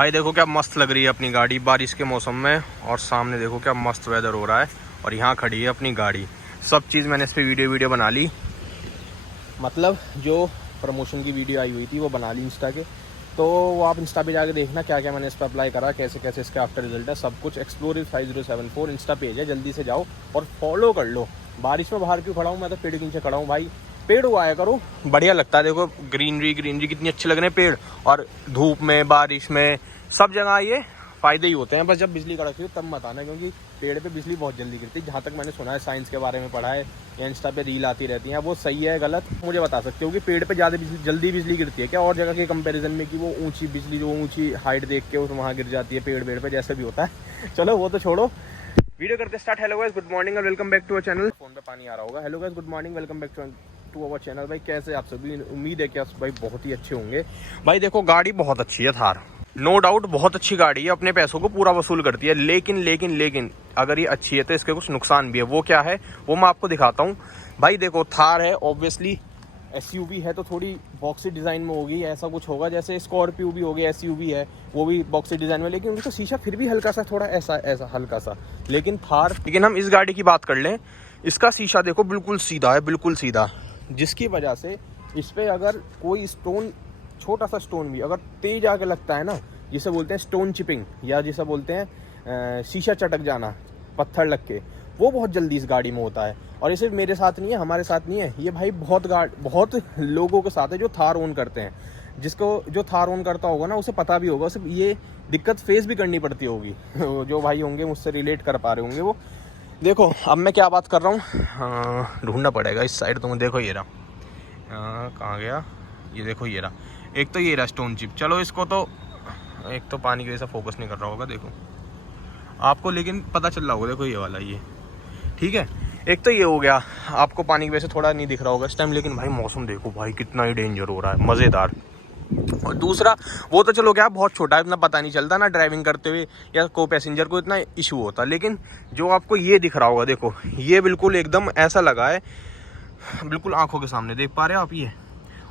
भाई देखो क्या मस्त लग रही है अपनी गाड़ी बारिश के मौसम में, और सामने देखो क्या मस्त वेदर हो रहा है, और यहाँ खड़ी है अपनी गाड़ी। सब चीज़ मैंने इस पर वीडियो बना ली, मतलब जो प्रमोशन की वीडियो आई हुई थी वो बना ली इंस्टा के। तो वो आप इंस्टा पे जाके देखना क्या क्या मैंने इस पर अप्लाई करा, कैसे कैसे इसके आफ्टर रिजल्ट है, सब कुछ। एक्सप्लोर 5074 इंस्टा पेज है, जल्दी से जाओ और फॉलो कर लो। बारिश में बाहर क्यों खड़ा हूँ मैं, तो पेड़ के नीचे खड़ा हूँ भाई। पेड़ उगाया करो, बढ़िया लगता है। देखो ग्रीनरी कितनी अच्छी लग रहे हैं पेड़, और धूप में बारिश में सब जगह ये फ़ायदे ही होते हैं। बस जब बिजली कड़कती हो तब मत आना, क्योंकि पेड़ पे बिजली बहुत जल्दी गिरती है। जहाँ तक मैंने सुना है, साइंस के बारे में पढ़ा है, या इंस्टा पे रील आती रहती हैं, वो सही है गलत मुझे बता सकते हो कि पेड़ पे ज़्यादा जल्दी बिजली गिरती है क्या और जगह के कंपैरिजन में, कि वो ऊंची बिजली जो ऊंची हाइट देख के उस वहाँ गिर जाती है पेड़ पे, जैसे भी होता है। चलो वो तो छोड़ो, वीडियो करते start. Hello guys, good morning और welcome back to our channel. Phone पे पानी आ रहा होगा। Hello guys, good morning, welcome back to our channel. भाई कैसे आप सभी, उम्मीद है कि आप भाई बहुत ही अच्छे होंगे। भाई देखो गाड़ी बहुत अच्छी है थार, नो डाउट बहुत अच्छी गाड़ी है, अपने पैसों को पूरा वसूल करती है। लेकिन अगर ये अच्छी है तो इसके कुछ नुकसान भी है। वो क्या है वो मैं आपको दिखाता हूँ। भाई देखो थार है, ऑब्वियसली एसयूवी है तो थोड़ी बॉक्सी डिज़ाइन में होगी, ऐसा कुछ होगा। जैसे स्कॉर्पियो भी होगी, एसयूवी है वो भी बॉक्सी डिज़ाइन में, लेकिन उनका शीशा फिर भी हल्का सा थोड़ा ऐसा हल्का सा। लेकिन थार, लेकिन हम इस गाड़ी की बात कर लें, इसका शीशा देखो बिल्कुल सीधा है, बिल्कुल सीधा, जिसकी वजह से इस पर अगर कोई स्टोन, छोटा सा स्टोन भी अगर तेज आके लगता है ना, जिसे बोलते हैं स्टोन चिपिंग, या जिसे बोलते हैं शीशा चटक जाना पत्थर लग के, वो बहुत जल्दी इस गाड़ी में होता है। और ये सिर्फ मेरे साथ नहीं है, हमारे साथ नहीं है, ये भाई बहुत लोगों के साथ है जो थार ओन करते हैं। जिसको जो थार ओन करता होगा ना उसे पता भी होगा, सिर्फ ये दिक्कत फेस भी करनी पड़ती होगी। जो भाई होंगे मुझसे रिलेट कर पा रहे होंगे वो। देखो अब मैं क्या बात कर रहा हूँ, ढूंढना पड़ेगा इस साइड। तुम देखो ये रहा, कहाँ गया ये, देखो ये रहा। एक तो ये रहा स्टोन चिप, चलो इसको तो, एक तो पानी की वजह से फोकस नहीं कर रहा होगा देखो आपको, लेकिन पता चल रहा होगा। देखो ये वाला, ये ठीक है। एक तो ये हो गया, आपको पानी की वजह से थोड़ा नहीं दिख रहा होगा इस टाइम, लेकिन भाई मौसम देखो भाई कितना ही डेंजर हो रहा है, मज़ेदार। और दूसरा वो तो चलो क्या बहुत छोटा है, इतना पता नहीं चलता ना ड्राइविंग करते हुए, या को पैसेंजर को इतना इशू होता। लेकिन जो आपको ये दिख रहा होगा, देखो ये बिल्कुल एकदम ऐसा लगा है, बिल्कुल आंखों के सामने देख पा रहे हो आप ये,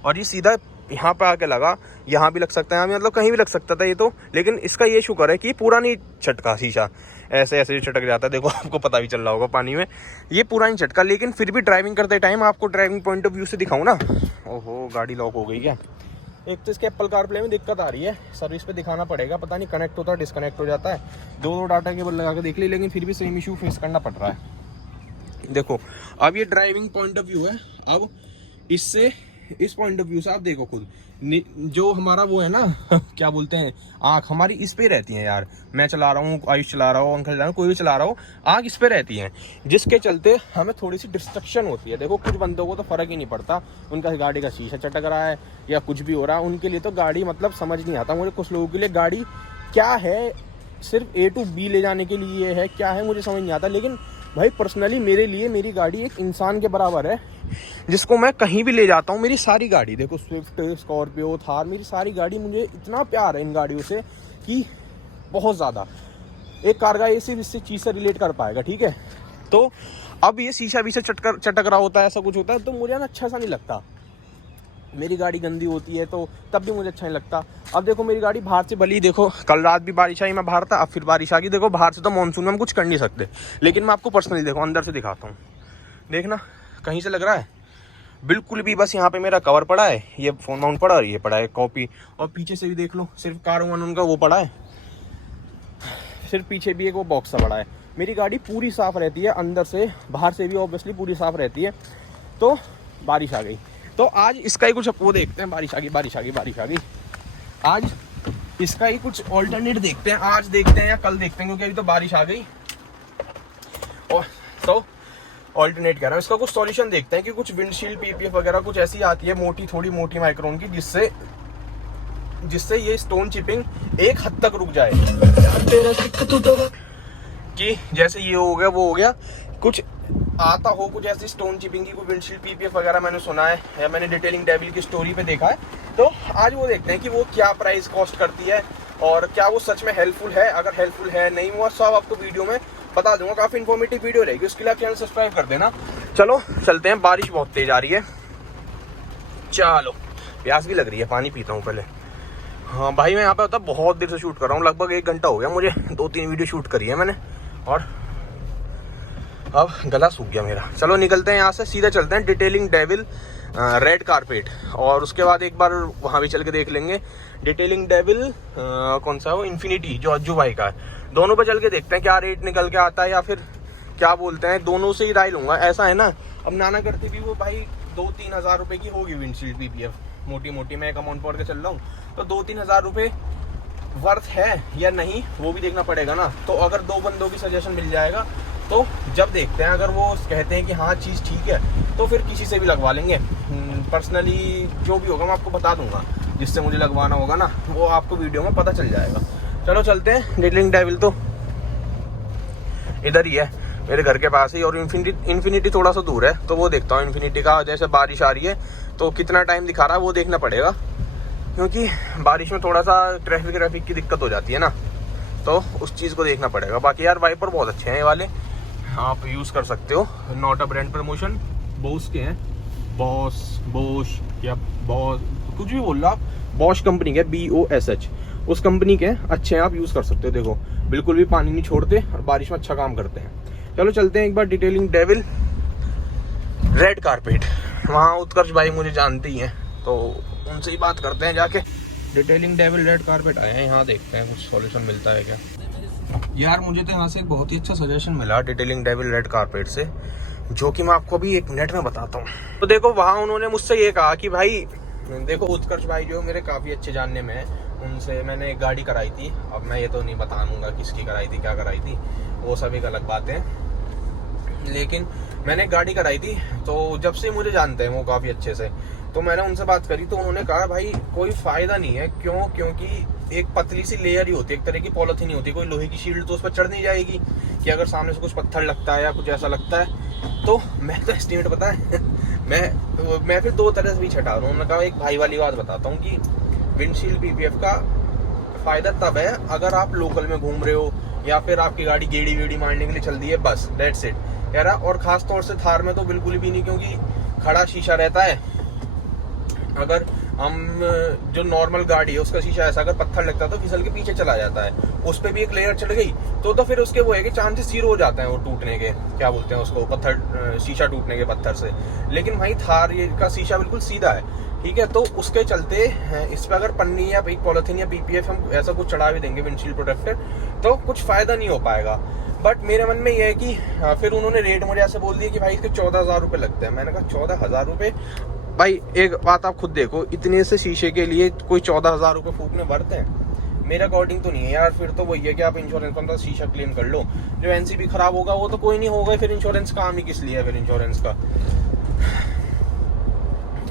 और ये सीधा यहाँ पे आके लगा। यहाँ भी लग सकता है, मतलब कहीं भी लग सकता था ये तो, लेकिन इसका ये शुक्र है कि पूरा नहीं छटका शीशा, ऐसे जो छटक जाता है। देखो आपको पता भी चल रहा होगा पानी में, ये पूरा नहीं छटका। लेकिन फिर भी ड्राइविंग करते टाइम आपको ड्राइविंग पॉइंट ऑफ व्यू से दिखाऊँ ना, ओहो गाड़ी लॉक हो गई क्या। एक तो इसके एप्पल कारप्ले में दिक्कत आ रही है, सर्विस पे दिखाना पड़ेगा, पता नहीं कनेक्ट होता है डिस्कनेक्ट हो जाता है। दो डाटा केबल लगा के देख ली, लेकिन फिर भी सेम इशू फेस करना पड़ रहा है। देखो अब ये ड्राइविंग पॉइंट ऑफ व्यू है, अब इससे इस पॉइंट ऑफ व्यू से आप देखो खुद, जो हमारा वो है ना क्या बोलते हैं, आँख हमारी इस पे रहती है यार। मैं चला रहा हूँ, आयुष चला रहा हूँ, अंकल चला रहा हूँ, कोई भी चला रहा हो, आँख इस पे रहती है, जिसके चलते हमें थोड़ी सी डिस्ट्रक्शन होती है। देखो कुछ बंदों को तो फर्क ही नहीं पड़ता, उनका गाड़ी का शीशा चटक रहा है या कुछ भी हो रहा है, उनके लिए तो गाड़ी मतलब समझ नहीं आता मुझे। कुछ लोगों के लिए गाड़ी क्या है, सिर्फ A to B ले जाने के लिए है, क्या है मुझे समझ नहीं आता। लेकिन भाई पर्सनली मेरे लिए मेरी गाड़ी एक इंसान के बराबर है, जिसको मैं कहीं भी ले जाता हूँ। मेरी सारी गाड़ी देखो, स्विफ्ट, स्कॉर्पियो, थार, मेरी सारी गाड़ी, मुझे इतना प्यार है इन गाड़ियों से कि बहुत ज़्यादा। एक कार का इस चीज़ से रिलेट कर पाएगा, ठीक है। तो अब ये शीशा भी से चटक रहा होता है, ऐसा कुछ होता है तो मुझे ना अच्छा सा नहीं लगता। मेरी गाड़ी गंदी होती है तो तब भी मुझे अच्छा नहीं लगता। अब देखो मेरी गाड़ी बाहर से भली, देखो कल रात भी बारिश आई, मैं बाहर था, अब फिर बारिश आ गई। देखो बाहर से तो मानसून में हम कुछ कर नहीं सकते, लेकिन मैं आपको पर्सनली देखो अंदर से दिखाता हूँ। देखना कहीं से लग रहा है बिल्कुल भी, बस यहाँ पे मेरा कवर पड़ा है, ये फोन माउंट पड़ा और ये पड़ा है कॉपी, और पीछे से भी देख लो सिर्फ कार उनका वो पड़ा है, सिर्फ पीछे भी एक वो बॉक्स सा पड़ा है। मेरी गाड़ी पूरी साफ रहती है, अंदर से बाहर से भी ऑब्वियसली पूरी साफ रहती है। तो बारिश आ गई, तो आज इसका ही कुछ वो देखते हैं। बारिश आ गई, आज इसका ही कुछ ऑल्टरनेट देखते हैं, आज देखते हैं या कल देखते हैं, क्योंकि अभी तो बारिश आ गई। और तो ऑल्टरनेट कह रहा हूँ, इसका कुछ सॉल्यूशन देखते हैं कि कुछ विंडशील्ड PPF वगैरह कुछ ऐसी आती है मोटी, थोड़ी मोटी माइक्रोन की, जिससे ये स्टोन चिपिंग एक हद तक रुक जाए। कि जैसे ये हो गया वो हो गया, कुछ आता हो कुछ ऐसी स्टोन चिपिंग की, कोई विंडशील्ड PPF वगैरह मैंने सुना है, या मैंने डिटेलिंग डेविल की स्टोरी पे देखा है। तो आज वो देखते हैं कि वो क्या प्राइस कॉस्ट करती है, और क्या वो सच में हेल्पफुल है। अगर हेल्पफुल है, नहीं हुआ सब आपको वीडियो में बता दूंगा। काफी इन्फॉर्मेटिव वीडियो रहेगी, उसके लिए आप चैनल सब्सक्राइब कर देना। चलो चलते हैं, बारिश बहुत तेज आ रही है। चलो प्यास भी लग रही है, पानी पीता हूँ पहले। हाँ भाई, मैं यहाँ पे होता बहुत देर से शूट कर रहा हूँ, लगभग 1 घंटा हो गया मुझे, 2-3 वीडियो शूट करी है मैंने, और अब गला सूख गया मेरा। चलो निकलते हैं यहाँ से, सीधा चलते हैं डिटेलिंग डेविल रेड कारपेट, और उसके बाद एक बार वहाँ भी चल के देख लेंगे डिटेलिंग डेविल कौन सा है वो, इन्फिनिटी जो अज्जू भाई का है। दोनों पे चल के देखते हैं क्या रेट निकल के आता है, या फिर क्या बोलते हैं, दोनों से ही राय लूँगा। ऐसा है ना, अब नाना करते भी वो भाई 2-3 हज़ार रुपये की होगी विंडशील्ड PPF, मोटी मोटी मैं एक अमाउंट पढ़ के चल रहा हूँ, तो 2-3 हज़ार रुपये वर्थ है या नहीं वो भी देखना पड़ेगा ना। तो अगर 2 बंदों की सजेशन मिल जाएगा तो जब देखते हैं, अगर वो कहते हैं कि हाँ चीज़ ठीक है तो फिर किसी से भी लगवा लेंगे। पर्सनली जो भी होगा मैं आपको बता दूंगा, जिससे मुझे लगवाना होगा ना वो आपको वीडियो में पता चल जाएगा। चलो चलते हैं। डिटेलिंग डेविल तो इधर ही है मेरे घर के पास ही, और इन्फिनिटी थोड़ा सा दूर है, तो वो देखता हूँ इन्फिनिटी का। जैसे बारिश आ रही है तो कितना टाइम दिखा रहा है वो देखना पड़ेगा, क्योंकि बारिश में थोड़ा सा ट्रैफिक की दिक्कत हो जाती है ना, तो उस चीज़ को देखना पड़ेगा। बाकी यार वाइपर बहुत अच्छे हैं ये वाले, आप यूज़ कर सकते हो, not a brand promotion, boss के हैं, बॉश या बॉस कुछ भी बोल रहा आप, बॉश कंपनी के, BOSH उस कंपनी के अच्छे हैं, आप यूज़ कर सकते हो। देखो बिल्कुल भी पानी नहीं छोड़ते और बारिश में अच्छा काम करते हैं। चलो चलते हैं एक बार डिटेलिंग डेविल रेड कारपेट, वहाँ उत्कर्ष भाई मुझे जानते ही हैं, तो उनसे ही बात करते हैं जाके। डिटेलिंग डेविल रेड कारपेट आए हैं, यहाँ देखते हैं कुछ सॉल्यूशन मिलता है क्या। यार मुझे तो यहाँ से एक बहुत ही अच्छा सजेशन मिला डिटेलिंग डेविल रेड कारपेट से, जो कि मैं आपको अभी 1 मिनट में बताता हूँ। तो देखो वहाँ उन्होंने मुझसे ये कहा कि भाई देखो उत्कर्ष भाई जो मेरे काफ़ी अच्छे जानने में है, उनसे मैंने एक गाड़ी कराई थी, अब मैं ये तो नहीं बताऊँगा किसकी कराई थी, क्या कराई थी, वो सब एक अलग बात है, लेकिन मैंने एक गाड़ी कराई थी। तो जब से मुझे जानते हैं वो काफ़ी अच्छे से, तो मैंने उनसे बात करी तो उन्होंने कहा भाई कोई फ़ायदा नहीं है। क्यों? क्योंकि एक पतली सी लेयर ही होती है, एक तरह की पॉलिथीन होती है, कोई लोहे की शील्ड तो उस पर चढ़ नहीं जाएगी कि अगर सामने से कुछ पत्थर लगता है या कुछ ऐसा लगता है। तो मैं तो एस्टिमेट पता है मैं फिर 2 तरह से भी छटा रहा हूँ। उन्होंने कहा एक भाई वाली बात बताता हूँ कि विंडशील्ड PPF का फ़ायदा तब है अगर आप लोकल में घूम रहे हो, या फिर आपकी गाड़ी गेड़ी वेड़ी मारने के लिए चल दी है, बस दैट्स इट कह रहा। और ख़ास तौर से थार में तो बिल्कुल भी नहीं, क्योंकि खड़ा शीशा रहता है। अगर हम जो नॉर्मल गाड़ी है उसका शीशा ऐसा अगर पत्थर लगता है तो फिसल के पीछे चला जाता है, उस पर भी एक लेयर चढ़ गई तो फिर उसके वो है कि चांसेस 0 हो जाते हैं वो टूटने के, क्या बोलते हैं उसको, पत्थर शीशा टूटने के पत्थर से। लेकिन भाई थार ये का शीशा बिल्कुल सीधा है, ठीक है। तो उसके चलते इस पर अगर पन्नी या पॉलिथीन या PPF हम ऐसा कुछ चढ़ा भी देंगे विंडशील्ड प्रोटेक्टर, तो कुछ फ़ायदा नहीं हो पाएगा। बट मेरे मन में ये है कि फिर उन्होंने रेट मुझे ऐसे बोल दिया कि भाई इसके 14,000 रुपये लगते हैं। मैंने कहा 14,000 रुपये? भाई एक बात आप खुद देखो, इतने से शीशे के लिए कोई 14,000 रुपये फूकने वर्थ हैं? मेरे अकॉर्डिंग तो नहीं है यार। फिर तो वही है कि आप इंश्योरेंस का शीशा क्लेम कर लो, जो NCB खराब होगा वो तो कोई नहीं होगा, फिर इंश्योरेंस काम ही किस लिए है? फिर इंश्योरेंस का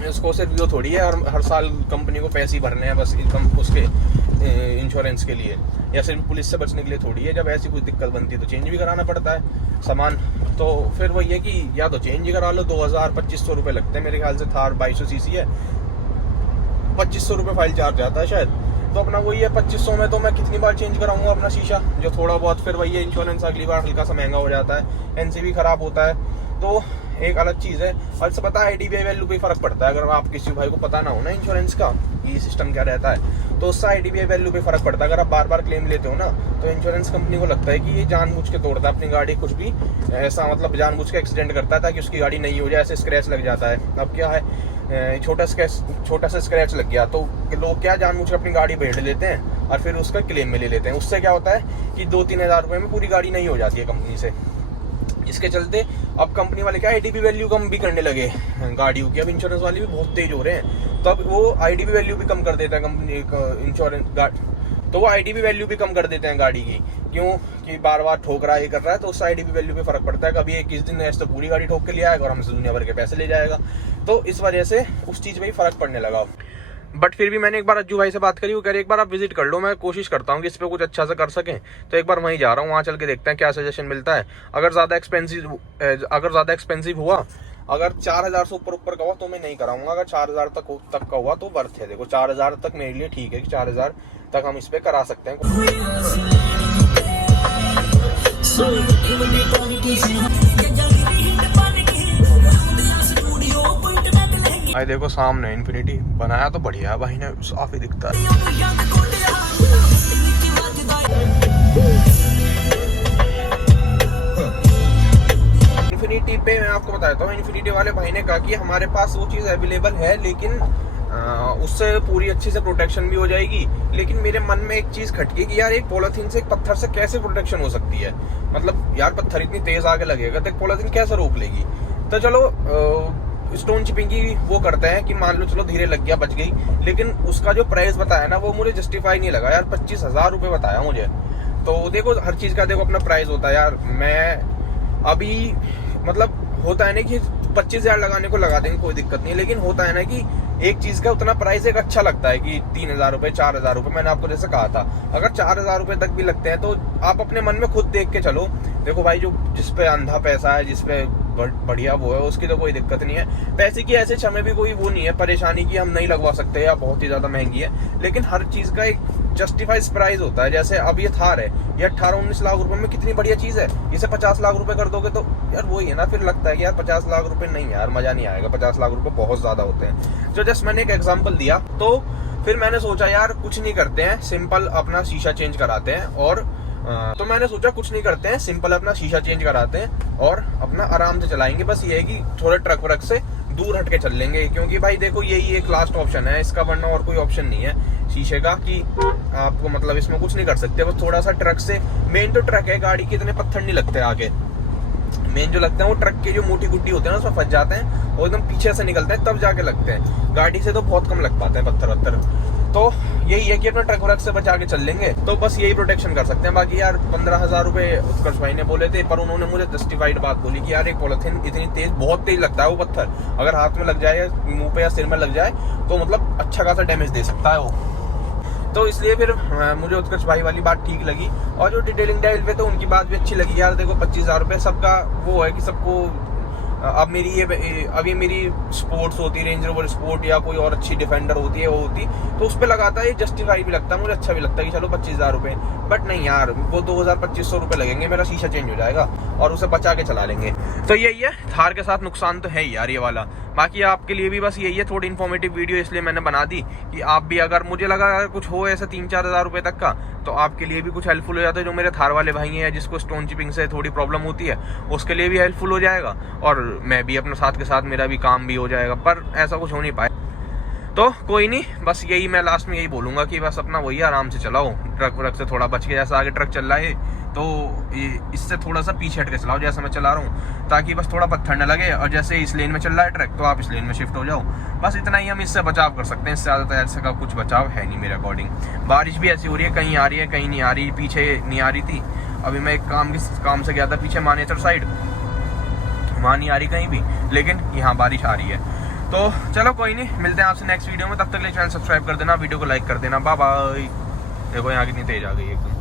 इसको सिर्फ वो थोड़ी है हर साल कंपनी को पैसे ही भरने हैं बस उसके इंश्योरेंस के लिए, या सिर्फ पुलिस से बचने के लिए थोड़ी है। जब ऐसी कोई दिक्कत बनती है तो चेंज भी कराना पड़ता है सामान। तो फिर वही है कि या तो चेंज ही करा लो, 2,000-2,500 रुपये लगते हैं मेरे ख्याल से। थार 2200 CC है, 2,500 रुपये फाइल चार्ज आता है शायद। तो अपना वही है 2,500 में तो मैं कितनी बार चेंज कराऊंगा अपना शीशा, जो थोड़ा बहुत। फिर वही है इंश्योरेंस अगली बार हल्का सा महंगा हो जाता है, NCB खराब होता है, तो एक अलग चीज़ है। और से पता है IDBI वैल्यू पे फ़र्क पड़ता है। अगर आप किसी भाई को पता ना हो ना इंश्योरेंस का ये सिस्टम क्या रहता है, तो उससे IDBI वैल्यू पे फ़र्क पड़ता है। अगर आप बार बार क्लेम लेते हो ना, तो इंश्योरेंस कंपनी को लगता है कि ये जानबूझ के तोड़ता है अपनी गाड़ी, कुछ भी ऐसा मतलब जानबूझ के एक्सीडेंट करता है ताकि उसकी गाड़ी नहीं हो जाए, ऐसे स्क्रैच लग जाता है। अब क्या है, छोटा सा स्क्रैच लग गया तो लोग क्या जानबूझ के अपनी गाड़ी भेड़ लेते हैं और फिर उसका क्लेम में ले लेते हैं। उससे क्या होता है कि 2-3 हज़ार रुपये में पूरी गाड़ी नहीं हो जाती है कंपनी से। इसके चलते अब कंपनी वाले क्या IDB वैल्यू कम भी करने लगे गाड़ियों की। अब इंश्योरेंस वाले भी बहुत तेज हो रहे हैं, तो अब वो IDB वैल्यू भी कम कर देता है कंपनी इंश्योरेंस, तो वो IDB वैल्यू भी कम कर देते हैं गाड़ी की। क्यों? कि बार बार ठोक रहा है, ये कर रहा है, तो उससे IDB वैल्यू पे फर्क पड़ता है। कभी 21 दिन ऐसे तो पूरी गाड़ी ठोक के ले आएगा और हमसे दुनिया भर के पैसे ले जाएगा। तो इस वजह से उस चीज़ में ही फर्क पड़ने लगा। बट फिर भी मैंने एक बार अज्जू भाई से बात करी, वो कह रहे एक बार आप विजिट कर लो, मैं कोशिश करता हूँ कि इस पर कुछ अच्छा सा कर सकें। तो एक बार वहीं जा रहा हूँ, वहाँ चल के देखते हैं क्या सजेशन मिलता है। अगर ज़्यादा एक्सपेंसिव हुआ, अगर 4,000 से ऊपर का हुआ तो मैं नहीं कराऊंगा। अगर 4,000 तक का हुआ तो वर्थ है। देखो 4,000 तक मेरे लिए ठीक है कि 4,000 तक हम इस पे करा सकते हैं। भाई देखो सामने इन्फिनिटी, बनाया तो बढ़िया है भाई ने, साफ ही दिखता है। इन्फिनिटी पे मैं आपको बताता हूँ, इन्फिनिटी वाले भाई ने कहा कि हमारे पास वो चीज़ अवेलेबल है, लेकिन उससे पूरी अच्छी से प्रोटेक्शन भी हो जाएगी। लेकिन मेरे मन में एक चीज़ खटकी कि यार एक पॉलीथीन से, एक पत्थर से कैसे प्रोटेक्शन हो सकती है। मतलब यार पत्थर इतनी तेज आगे लगेगा तो एक पॉलीथीन कैसे रोक लेगी। तो चलो स्टोन चिपिंग की वो करते हैं कि मान लो चलो धीरे लग गया, बच गई, लेकिन उसका जो प्राइस बताया ना वो मुझे जस्टिफाई नहीं लगा यार। 25,000 रुपये बताया मुझे। तो देखो हर चीज़ का देखो अपना प्राइस होता है यार। मैं अभी मतलब होता है ना कि 25,000 लगाने को लगा देंगे, कोई दिक्कत नहीं, लेकिन होता है ना कि एक चीज का उतना प्राइस एक अच्छा लगता है कि 3,000 रुपए 4,000 रुपए। मैंने आपको जैसे कहा था अगर 4,000 रुपए तक भी लगते हैं तो आप अपने मन में खुद देख के चलो। देखो भाई जो जिसपे अंधा पैसा है, जिसपे बढ़िया वो है, उसकी तो कोई दिक्कत नहीं है। पैसे की ऐसे हमें भी कोई वो नहीं है परेशानी की हम नहीं लगवा सकते या बहुत ही ज्यादा महंगी है, लेकिन हर चीज का एक जस्टिफाइज प्राइस होता है। जैसे अब ये थार है, ये 18-19 लाख रुपए में कितनी बढ़िया चीज है, इसे 50 लाख रुपए कर दोगे तो यार वही है ना, फिर लगता है कि यार 50 लाख रुपए नहीं यार मजा नहीं आएगा, 50 लाख रुपए बहुत ज्यादा होते हैं। तो जस्ट मैंने एक एग्जांपल दिया। तो फिर मैंने सोचा यार कुछ नहीं करते हैं, सिंपल अपना शीशा चेंज कराते हैं। और तो मैंने सोचा कुछ नहीं करते हैं, सिंपल अपना शीशा चेंज कराते हैं और अपना आराम से चलाएंगे। बस ये है कि थोड़े ट्रक व्रक से दूर हट के चल लेंगे, क्योंकि भाई देखो यही एक लास्ट ऑप्शन है इसका, वरना और कोई ऑप्शन नहीं है शीशे का कि आपको मतलब इसमें कुछ नहीं कर सकते। बस थोड़ा सा ट्रक से, मेन तो ट्रक है, गाड़ी के इतने पत्थर नहीं लगते आगे, मेन जो लगते हैं वो ट्रक के जो मोटी गुड्डी होते हैं ना उसमें फंस जाते हैं और एकदम पीछे से निकलते हैं तब जाके लगते हैं। गाड़ी से तो बहुत कम लग पाते हैं पत्थर वत्थर। तो यही है कि अपना ट्रक व्रक से बचा के चल लेंगे, तो बस यही प्रोटेक्शन कर सकते हैं। बाकी यार 15,000 रुपए उत्कर्ष भाई ने बोले थे, पर उन्होंने मुझे जस्टिफाइड बात बोली कि यार एक पॉलिथीन इतनी तेज, बहुत तेज लगता है वो पत्थर, अगर हाथ में लग जाए, मुंह पे या सिर में लग जाए तो मतलब अच्छा खासा डैमेज दे सकता है वो। तो इसलिए फिर मुझे उत्कर्ष भाई वाली बात ठीक लगी, और जो डिटेलिंग डायल पे तो उनकी बात भी अच्छी लगी। यार देखो 25,000 रुपये सबका वो है कि सबको अब ये मेरी स्पोर्ट्स होती है, रेंज रोवर स्पोर्ट या कोई और अच्छी डिफेंडर होती है वो होती, तो उस पर लगाता है, ये जस्टिफाई भी लगता है, मुझे अच्छा भी लगता है कि चलो 25,000 रुपये। बट नहीं यार, वो 2,000-2,500 रुपये लगेंगे, मेरा शीशा चेंज हो जाएगा और उसे बचा के चला लेंगे। तो यही है, थार के साथ नुकसान तो है ही यार ये वाला। बाकी आपके लिए भी बस यही है, थोड़ी इन्फॉर्मेटिव वीडियो इसलिए मैंने बना दी कि आप भी, अगर मुझे लगा अगर कुछ हो ऐसे 3-4 हज़ार रुपये तक का, तो आपके लिए भी कुछ हेल्पफुल हो जाता है। जो मेरे थार वाले भाई हैं जिसको स्टोन चिपिंग से थोड़ी प्रॉब्लम होती है, उसके लिए भी हेल्पफुल हो जाएगा, और मैं भी अपने साथ के साथ मेरा भी काम भी हो जाएगा। पर ऐसा कुछ हो नहीं पाए तो कोई नहीं, बस यही मैं लास्ट में यही बोलूंगा कि बस अपना वही आराम से चलाओ, ट्रक व्रक से थोड़ा बच के। जैसा आगे ट्रक चल रहा है तो इससे थोड़ा सा पीछे हट के चलाओ जैसा मैं चला रहा हूँ, ताकि बस थोड़ा पत्थर न लगे। और जैसे इस लेन में चल रहा है ट्रक तो आप इस लेन में शिफ्ट हो जाओ, बस इतना ही हम इससे बचाव कर सकते हैं। इससे ज़्यादा तो ऐसे का कुछ बचाव है नहीं मेरे अकॉर्डिंग। बारिश भी ऐसी हो रही है, कहीं आ रही है कहीं नहीं आ रही, पीछे नहीं आ रही थी। अभी मैं एक काम से गया था पीछे मानेसर साइड, वहाँ नहीं आ रही कहीं भी, लेकिन यहाँ बारिश आ रही है। तो चलो कोई नहीं, मिलते हैं आपसे नेक्स्ट वीडियो में। तब तक के लिए चैनल सब्सक्राइब कर देना, वीडियो को लाइक कर देना। Bye bye. देखो यहाँ कितनी तेज आ गई एकदम।